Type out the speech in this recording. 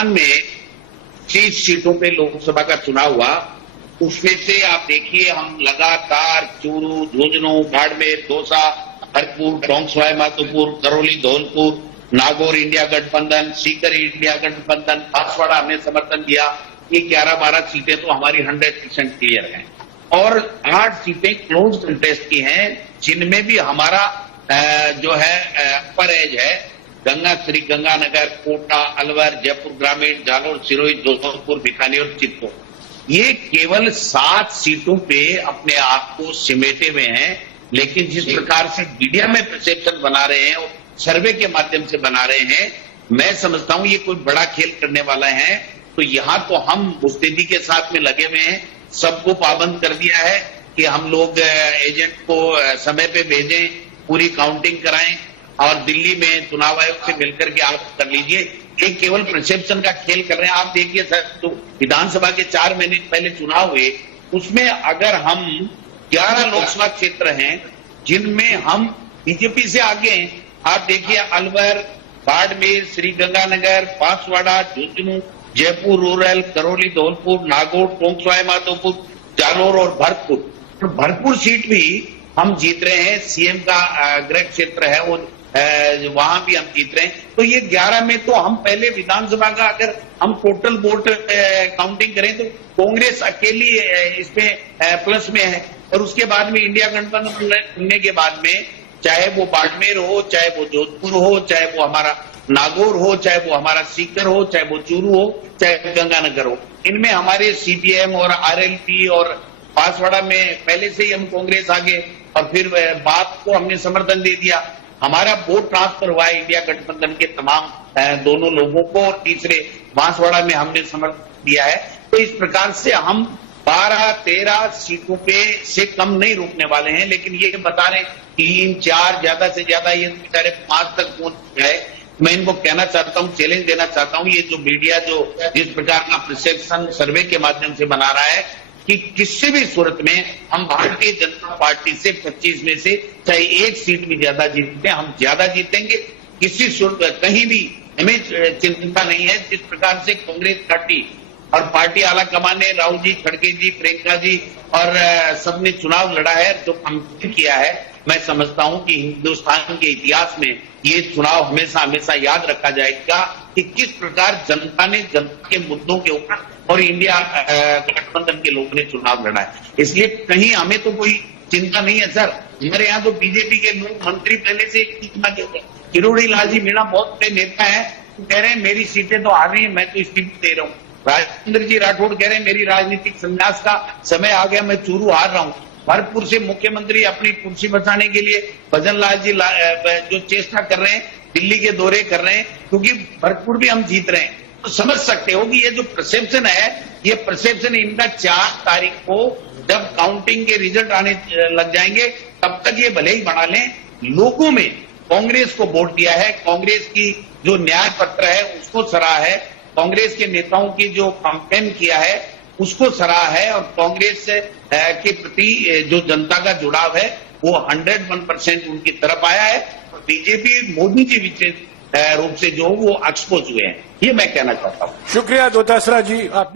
हिंदुस्तान में 30 सीटों पे लोकसभा का चुनाव हुआ। उसमें से आप देखिए हम लगातार चूरू, झुंझुनू, बाड़मेर, दौसा, भरतपुर, टोंक सवाई माधोपुर, करौली, धौलपुर, नागौर इंडिया गठबंधन, सीकर इंडिया गठबंधन, बांसवाड़ा हमने समर्थन दिया। ये 11-12 सीटें तो हमारी 100% क्लियर हैं और 8 सीटें क्लोज कंटेस्ट की हैं, जिनमें भी हमारा जो है अपर एज है गंगा, श्री गंगानगर, कोटा, अलवर, जयपुर ग्रामीण, जालोर, सिरोही, जोधपुर, बीकानेर, चित्तौड़। ये केवल 7 सीटों पे अपने आप को सिमेटे हुए हैं। लेकिन जिस प्रकार से मीडिया में परसेप्शन बना रहे हैं और सर्वे के माध्यम से बना रहे हैं, मैं समझता हूं ये कोई बड़ा खेल करने वाला है। तो यहां तो हम मुस्तैदी के साथ में लगे हुए हैं, सबको पाबंद कर दिया है कि हम लोग एजेंट को समय पे भेजें, पूरी काउंटिंग कराएं और दिल्ली में चुनाव आयोग से मिलकर के आप कर लीजिए। एक केवल परसेप्शन का खेल कर रहे हैं। आप देखिए सर, तो विधानसभा के 4 महीने पहले चुनाव हुए, उसमें अगर हम 11 लोकसभा क्षेत्र हैं जिनमें हम बीजेपी से आगे हैं। आप देखिए अलवर, बाड़मेर, श्रीगंगानगर, बांसवाड़ा, झुंझुनू, जयपुर रूरल, करौली, धौलपुर, नागौर, टोंक सवाई माधोपुर, जालोर और भरतपुर। तो भरतपुर सीट भी हम जीत रहे हैं। सीएम का गृह क्षेत्र है वो, वहां भी हम जीत रहे हैं। तो ये 11 में तो हम पहले विधानसभा का अगर हम टोटल वोट काउंटिंग करें तो कांग्रेस अकेली इसमें प्लस में है। और उसके बाद में इंडिया गठबंधन बनने के बाद में चाहे वो बाड़मेर हो, चाहे वो जोधपुर हो, चाहे वो हमारा नागौर हो, चाहे वो हमारा सीकर हो, चाहे वो चूरू हो, चाहे गंगानगर हो, इनमें हमारे सीपीएम और आरएलपी और बांसवाड़ा में पहले से ही हम कांग्रेस आगे और फिर बात को हमने समर्थन दे दिया। हमारा वोट ट्रांसफर हुआ है इंडिया गठबंधन के तमाम दोनों लोगों को और तीसरे बांसवाड़ा में हमने समर्थन दिया है। तो इस प्रकार से हम 12-13 सीटों पे से कम नहीं रुकने वाले हैं। लेकिन ये बता रहे 3-4 ज्यादा से ज्यादा ये 5 तक पहुंच जाए। मैं इनको कहना चाहता हूं, चैलेंज देना चाहता हूं, ये जो मीडिया जो जिस प्रकार का परसेप्शन सर्वे के माध्यम से बना रहा है कि किसी भी सूरत में हम भारतीय जनता पार्टी से 25 में से चाहे 1 सीट भी ज्यादा जीतते हैं, हम ज्यादा जीतेंगे। किसी सूरत कहीं भी हमें चिंता नहीं है। जिस प्रकार से कांग्रेस पार्टी और पार्टी आला कमान ने राहुल जी, खड़गे जी, प्रियंका जी और सबने चुनाव लड़ा है, जो कंप्लीट किया है, मैं समझता हूं कि हिंदुस्तान के इतिहास में ये चुनाव हमेशा हमेशा याद रखा जाएगा कि किस प्रकार जनता ने जनता के मुद्दों के ऊपर और इंडिया गठबंधन के लोगों ने चुनाव लड़ा है। इसलिए कहीं हमें तो कोई चिंता नहीं है सर। हमारे यहाँ तो बीजेपी के लोग मंत्री पहले से किरोड़ी लाल जी मीणा बहुत बड़े नेता है, कह रहे हैं मेरी सीटें तो आ रही है, मैं तो इस्तीफा दे रहा हूँ। राजेंद्र जी राठौड़ कह रहे हैं मेरी राजनीतिक संन्यास का समय आ गया, मैं चूरू हार रहा हूँ। भरतपुर से मुख्यमंत्री अपनी कुर्सी बचाने के लिए भजन लाल जी जो चेष्टा कर रहे हैं, दिल्ली के दौरे कर रहे हैं, क्योंकि भरतपुर भी हम जीत रहे हैं। तो समझ सकते हो कि ये जो परसेप्शन है, ये परसेप्शन इनका 4 तारीख को जब काउंटिंग के रिजल्ट आने लग जाएंगे, तब तक ये भले ही बढ़ा लें। लोगों में कांग्रेस को वोट दिया है, कांग्रेस की जो न्याय पत्र है उसको सराहा है, कांग्रेस के नेताओं की जो कैंपेन किया है उसको सराहा है और कांग्रेस के प्रति जो जनता का जुड़ाव है वो 101% उनकी तरफ आया है। बीजेपी मोदी जी विशेष रूप से जो वो एक्सपोज हुए हैं, ये मैं कहना चाहता हूं। शुक्रिया दोतासरा जी। आप